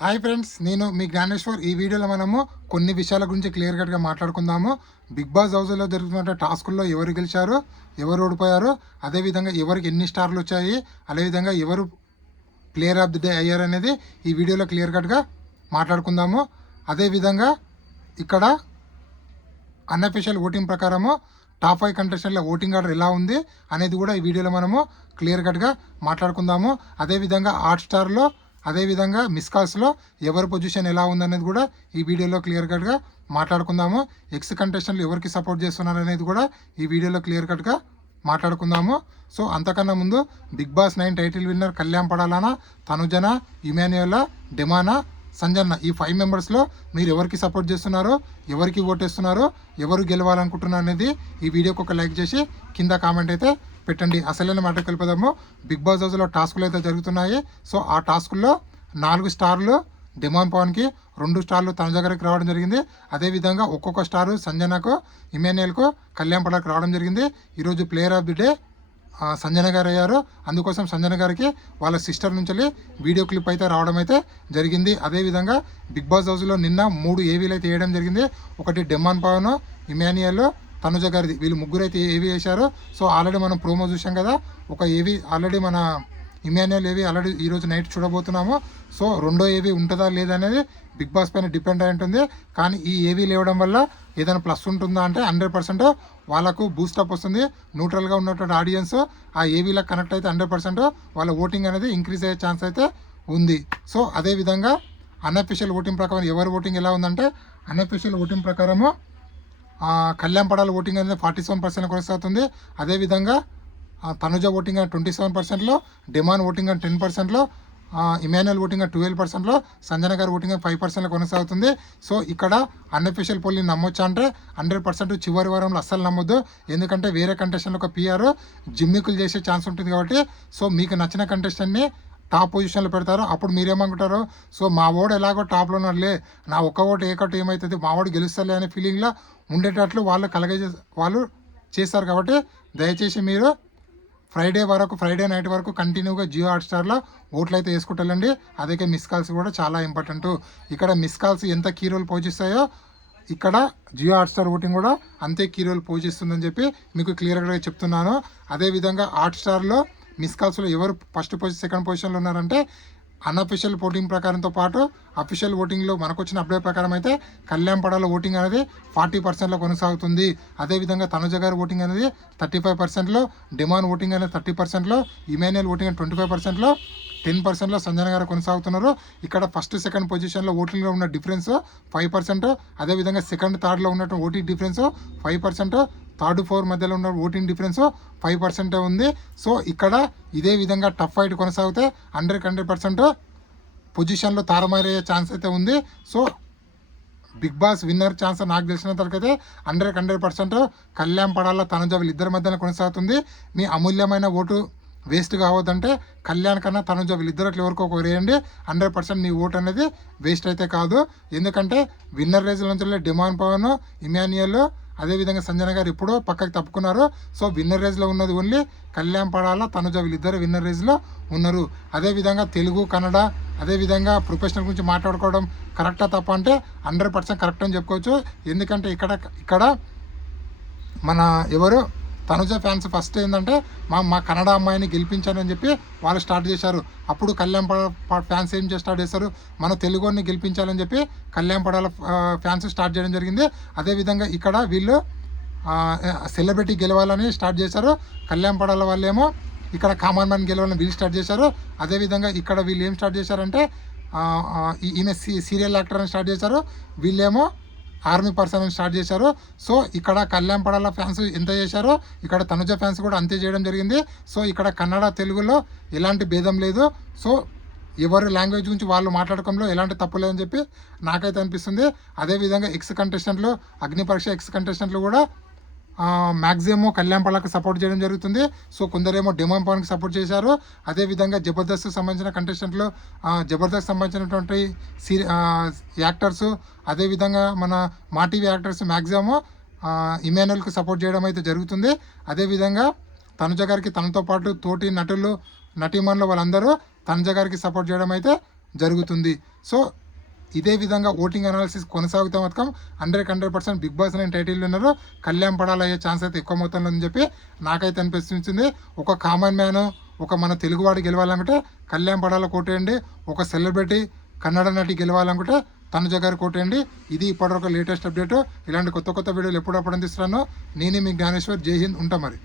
Hi friends, నేను మీ జ్ఞానేశ్వర్. ఈ వీడియోలో మనము కొన్ని విషయాల గురించి క్లియర్ కట్గా మాట్లాడుకుందాము. బిగ్ బాస్ హౌస్లో జరుగుతున్న టాస్కుల్లో ఎవరు గెలిచారు, ఎవరు ఓడిపోయారు, అదేవిధంగా ఎవరికి ఎన్ని స్టార్లు వచ్చాయి, అదేవిధంగా ఎవరు ప్లేయర్ ఆఫ్ ది డే అయ్యారు అనేది ఈ వీడియోలో క్లియర్ కట్గా మాట్లాడుకుందాము. అదేవిధంగా ఇక్కడ అన్అఫీషియల్ ఓటింగ్ ప్రకారము టాప్ 5 కంటెస్టెంట్ల ఓటింగ్ ఆర్డర్ ఎలా ఉంది అనేది కూడా ఈ వీడియోలో మనము క్లియర్ కట్గా మాట్లాడుకుందాము. అదేవిధంగా హాట్స్టార్లో, అదేవిధంగా మిస్ కాల్స్లో ఎవరి పొజిషన్ ఎలా ఉందనేది కూడా ఈ వీడియోలో క్లియర్ కట్గా మాట్లాడుకుందాము. ఎక్స్ కంటెస్టెంట్లు ఎవరికి సపోర్ట్ చేస్తున్నారు అనేది కూడా ఈ వీడియోలో క్లియర్ కట్గా మాట్లాడుకుందాము. సో అంతకన్నా ముందు Bigg Boss 9 title winner Kalyan పడాలనా, తనుజన, ఇమాన్యుయల్, డెమానా, సంజన్న, ఈ 5 మెంబర్స్లో మీరు ఎవరికి సపోర్ట్ చేస్తున్నారో, ఎవరికి ఓటేస్తున్నారో, ఎవరు గెలవాలనుకుంటున్నారు అనేది ఈ వీడియోకి ఒక లైక్ చేసి కింద కామెంట్ అయితే పెట్టండి. అసలైన మాట కలిపదాము. బిగ్ బాస్ హౌస్లో టాస్కులు అయితే జరుగుతున్నాయి. సో ఆ టాస్కుల్లో 4 స్టార్లు డిమాండ్ పవన్కి, 2 స్టార్లు తనుజ గారికి రావడం జరిగింది. అదేవిధంగా ఒక్కొక్క స్టారు సంజనకు, ఇమాన్యుయల్కు, కళ్యాణ్ పడాలకు రావడం జరిగింది. ఈరోజు player of the day Sanjana గారు అయ్యారు. అందుకోసం సంజన గారికి వాళ్ళ సిస్టర్ నుంచి వీడియో క్లిప్ అయితే రావడం అయితే జరిగింది. అదేవిధంగా బిగ్ బాస్ హౌస్లో నిన్న 3 ఏవీలు అయితే వేయడం జరిగింది. ఒకటి డెమాన్ పవన్, ఇమాన్యుయల్, తనుజ గారిది, వీళ్ళు ముగ్గురు అయితే ఏవీ వేశారు. సో ఆల్రెడీ మనం ప్రోమో చూసాం కదా, ఒక ఏవీ ఆల్రెడీ మన ఇమాన్యుయల్ ఏవీ ఆల్రెడీ ఈరోజు నైట్ చూడబోతున్నాము. సో రెండో ఏవీ ఉంటుందా లేదా అనేది బిగ్ బాస్ పైన డిపెండ్ అయి ఉంటుంది. కానీ ఈ ఏవీ లేవడం వల్ల ఏదైనా ప్లస్ ఉంటుందా అంటే 100% వాళ్ళకు బూస్టప్ వస్తుంది. న్యూట్రల్గా ఉన్నటువంటి ఆడియన్స్ ఆ ఏవీలకు కనెక్ట్ అయితే 100% వాళ్ళ ఓటింగ్ అనేది ఇంక్రీజ్ అయ్యే ఛాన్స్ అయితే ఉంది. సో అదేవిధంగా అన్అఫీషియల్ ఓటింగ్ ప్రకారం ఎవరి ఓటింగ్ ఎలా ఉందంటే, అన్అఫీషియల్ ఓటింగ్ ప్రకారము కళ్యాణ్ పడాల ఓటింగ్ అనేది 47% కొనసాగుతుంది. అదేవిధంగా తనుజ ఓటింగ్ 27%లో, డిమాండ్ ఓటింగ్ 10%లో, ఇమాన్యుయల్ ఓటింగ్ 12%లో, సంజన గారి ఓటింగ్ 5%లో కొనసాగుతుంది. సో ఇక్కడ అన్అఫీషియల్ పోల్ని నమ్మొచ్చా అంటే 100% చివరి వారంలో అస్సలు నమ్మొద్దు. ఎందుకంటే వేరే కంటెస్టెంట్ ఒక పిఆర్ జిమ్మికులు చేసే ఛాన్స్ ఉంటుంది కాబట్టి, సో మీకు నచ్చిన కంటెస్టెంట్ని టాప్ పొజిషన్లో పెడతారు. అప్పుడు మీరేమనుకుంటారు, సో మా ఓడు ఎలాగో టాప్లో ఉన్నాడులే, నా ఒక్క ఓటు ఏకటి ఏమవుతుంది, మా ఓడు గెలుస్తలే అనే ఫీలింగ్లో ఉండేటట్లు వాళ్ళు చేస్తారు. కాబట్టి దయచేసి మీరు ఫ్రైడే నైట్ వరకు కంటిన్యూగా జియో హాట్స్టార్లో ఓట్లు అయితే వేసుకుంటారండి. అదే మిస్ కాల్స్ కూడా చాలా ఇంపార్టెంట్. ఇక్కడ మిస్ కాల్స్ ఎంత కీ రోల్ పోషిస్తాయో ఇక్కడ జియో హాట్స్టార్ ఓటింగ్ కూడా అంతే కీ రోల్ పోషిస్తుందని చెప్పి మీకు క్లియర్గా చెప్తున్నాను. అదేవిధంగా హాట్స్టార్లో మిస్ కాల్స్లో ఎవరు ఫస్ట్ పొజిషన్, సెకండ్ పొజిషన్లో ఉన్నారంటే, అన్అఫీషియల్ ఓటింగ్ ప్రకారంతో పాటు అఫీషియల్ ఓటింగ్లో మనకు వచ్చిన అప్డేట్ ప్రకారం అయితే కళ్యాణ్ పడాల ఓటింగ్ అనేది 40%లో కొనసాగుతుంది. అదేవిధంగా తనుజ గారి ఓటింగ్ అనేది 35%లో, డిమాండ్ ఓటింగ్ అనేది 30%లో, ఇమాన్యుయల్ ఓటింగ్ 25%లో, 10%లో సంజన గారు కొనసాగుతున్నారు. ఇక్కడ ఫస్ట్ సెకండ్ పొజిషన్లో ఓటింగ్లో ఉన్న డిఫరెన్స్ 5%. అదేవిధంగా సెకండ్ థర్డ్లో ఉన్నటువంటి ఓటింగ్ డిఫరెన్స్ 5%, థర్డ్ 4 మధ్యలో ఉన్న ఓటింగ్ డిఫరెన్స్ 5% ఉంది. సో ఇక్కడ ఇదే విధంగా టఫ్ ఫైట్ కొనసాగితే 100% పొజిషన్లో తారుమారయ్యే ఛాన్స్ అయితే ఉంది. So Bigg Boss winner chance నాకు తెలిసినంత వరకు అయితే 100% కళ్యాణ్ పడాల, తనుజ వీళ్ళిద్దరి మధ్యన కొనసాగుతుంది. మీ అమూల్యమైన ఓటు వేస్ట్ కావద్దంటే కళ్యాణ్ కన్నా తనుజ వీళ్ళిద్దరు ఎవరికో ఒకరు వేయండి. 100% మీ ఓటు అనేది వేస్ట్ అయితే కాదు. ఎందుకంటే విన్నర్ రేజ్ల నుంచి డిమాండ్ పవన్, ఇమాన్యుయల్, అదేవిధంగా సంజన గారు ఎప్పుడో పక్కకి తప్పుకున్నారు. సో విన్నర్ రేజ్లో ఉన్నది ఓన్లీ కళ్యాణ్ పడాల, తనుజ వీళ్ళిద్దరు విన్నర్ రేజ్లో ఉన్నారు. అదేవిధంగా తెలుగు, కన్నడ, అదేవిధంగా ప్రొఫెషనల్ గురించి మాట్లాడుకోవడం కరెక్టా తప్ప అంటే 100% కరెక్ట్ అని చెప్పుకోవచ్చు. ఎందుకంటే ఇక్కడ మన ఎవరు తనుజ ఫ్యాన్స్ ఫస్ట్ ఏంటంటే మా కన్నడ అమ్మాయిని గెలిపించానని చెప్పి వాళ్ళు స్టార్ట్ చేశారు. అప్పుడు కళ్యాణ్ ఫ్యాన్స్ ఏం స్టార్ట్ చేశారు, మన తెలుగుని గెలిపించాలని చెప్పి కళ్యాణ్ పడాల ఫ్యాన్స్ స్టార్ట్ చేయడం జరిగింది. అదేవిధంగా ఇక్కడ వీళ్ళు సెలబ్రిటీ గెలవాలని స్టార్ట్ చేశారు. కళ్యాణ్ పడాల వాళ్ళేమో ఇక్కడ కామన్ మ్యాన్ గెలవాలని వీళ్ళు స్టార్ట్ చేశారు. అదేవిధంగా ఇక్కడ వీళ్ళు ఏం స్టార్ట్ చేశారంటే ఈమె సీరియల్ యాక్టర్ అని స్టార్ట్ చేశారు. వీళ్ళేమో ఆర్మీ పర్సన్ అని స్టార్ట్ చేశారు. సో ఇక్కడ కళ్యాణ్ పడాల ఫ్యాన్స్ ఎంత చేశారో ఇక్కడ తనుజ ఫ్యాన్స్ కూడా అంతే చేయడం జరిగింది. సో ఇక్కడ కన్నడ, తెలుగులో ఎలాంటి భేదం లేదు. సో ఎవరి లాంగ్వేజ్ గురించి వాళ్ళు మాట్లాడకంలో ఎలాంటి తప్పు లేదని చెప్పి నాకైతే అనిపిస్తుంది. అదేవిధంగా ఎక్స్ కంటెస్టెంట్లు, అగ్ని పరీక్ష ఎక్స్ కంటెస్టెంట్లు కూడా మ్యాక్సిమం కళ్యాణ్ పడాలకు సపోర్ట్ చేయడం జరుగుతుంది. సో కొందరేమో డిమాండ్ పవన్కి సపోర్ట్ చేశారు. అదేవిధంగా జబర్దస్త్కి సంబంధించిన కంటెస్టెంట్లు, జబర్దస్త్ సంబంధించినటువంటి యాక్టర్స్, అదేవిధంగా మన మా టీవీ యాక్టర్స్ మ్యాక్సిమం ఇమాన్యుయల్కి సపోర్ట్ చేయడం అయితే జరుగుతుంది. అదేవిధంగా తనుజ గారికి తనతో పాటు తోటి నటులు, నటీమణులు వాళ్ళందరూ తనుజ గారికి సపోర్ట్ చేయడం అయితే జరుగుతుంది. సో ఇదే విధంగా ఓటింగ్ అనాలిసిస్ కొనసాగుతూ మాత్రం 100% బిగ్ బాస్ అనే టైటిల్ విన్నర్ కళ్యాణ్ పడాల్ అయ్యే ఛాన్స్ అయితే ఎక్కువ మొత్తంలో అని చెప్పి నాకైతే అనిపిస్తుంది. ఒక కామన్ మ్యాన్, ఒక మన తెలుగువాడు గెలవాలనుకుంటే కళ్యాణ్ పడాల కోటేయండి. ఒక సెలబ్రిటీ కన్నడ నటి గెలవాలనుకుంటే తనుజ గారు కోటేయండి. ఇది ఇప్పటివరకు లేటెస్ట్ అప్డేట్. ఇలాంటి కొత్త వీడియోలు ఎప్పుడప్పుడు అందిస్తున్నాను. నేనే మీ జ్ఞానేశ్వర్. జై హింద్. ఉంటా మరి.